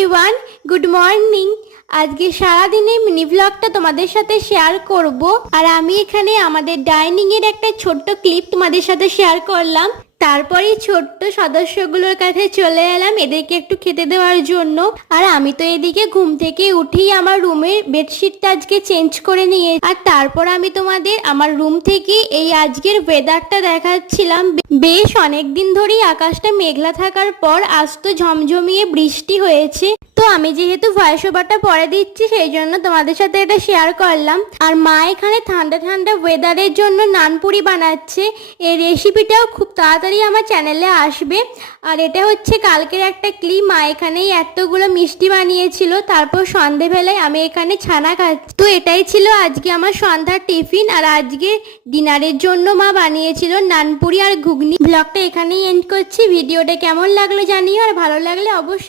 Everyone, good morning. আজকে সারাদিনে mini ব্লগটা তোমাদের সাথে শেয়ার করব। আর আমি এখানে আমাদের ডাইনিং এর একটা ছোট্ট ক্লিপ তোমাদের সাথে শেয়ার করলাম। তারপরেই ছোট্ট সদস্যগুলোর কাছে চলে এলাম এদেরকে একটু খেতে দেওয়ার জন্য। আর আমি তো এদিকে ঘুম থেকে উঠেই আমার রুমের বেডশিটটা আজকে চেঞ্জ করে নিয়ে, আর তারপর আমি তোমাদের আমার রুম থেকে এই আজকের ওয়েদারটা দেখাচ্ছিলাম। বেশ অনেকদিন ধরেই আকাশটা মেঘলা থাকার পর আজ তো ঝমঝমিয়ে বৃষ্টি হয়েছে। তো আমি যেহেতু ভয়েস ওভারটা পরে দিচ্ছি সেই জন্য তোমাদের সাথে এটা শেয়ার করলাম। আর মা এখানে ঠান্ডা ঠান্ডা ওয়েদারের জন্য নানপুরি বানাচ্ছে। এই রেসিপিটাও খুব তাড়াতাড়ি আমার চ্যানেলে আসবে। আর এটা হচ্ছে কালকের একটা ক্লিপ। মা এখানেই এতগুলো মিষ্টি বানিয়েছিল, তারপর সন্ধেবেলায় আমি এখানে ছানা খাচ্ছি। তো এটাই ছিল আজকে আমার সন্ধ্যার টিফিন। আর আজকে ডিনারের জন্য মা বানিয়েছিল নানপুরি আর ঘুগনি। ব্লগটা এখানেই এন্ড করছি। ভিডিওটা কেমন লাগলো জানিও, আর ভালো লাগলে অবশ্যই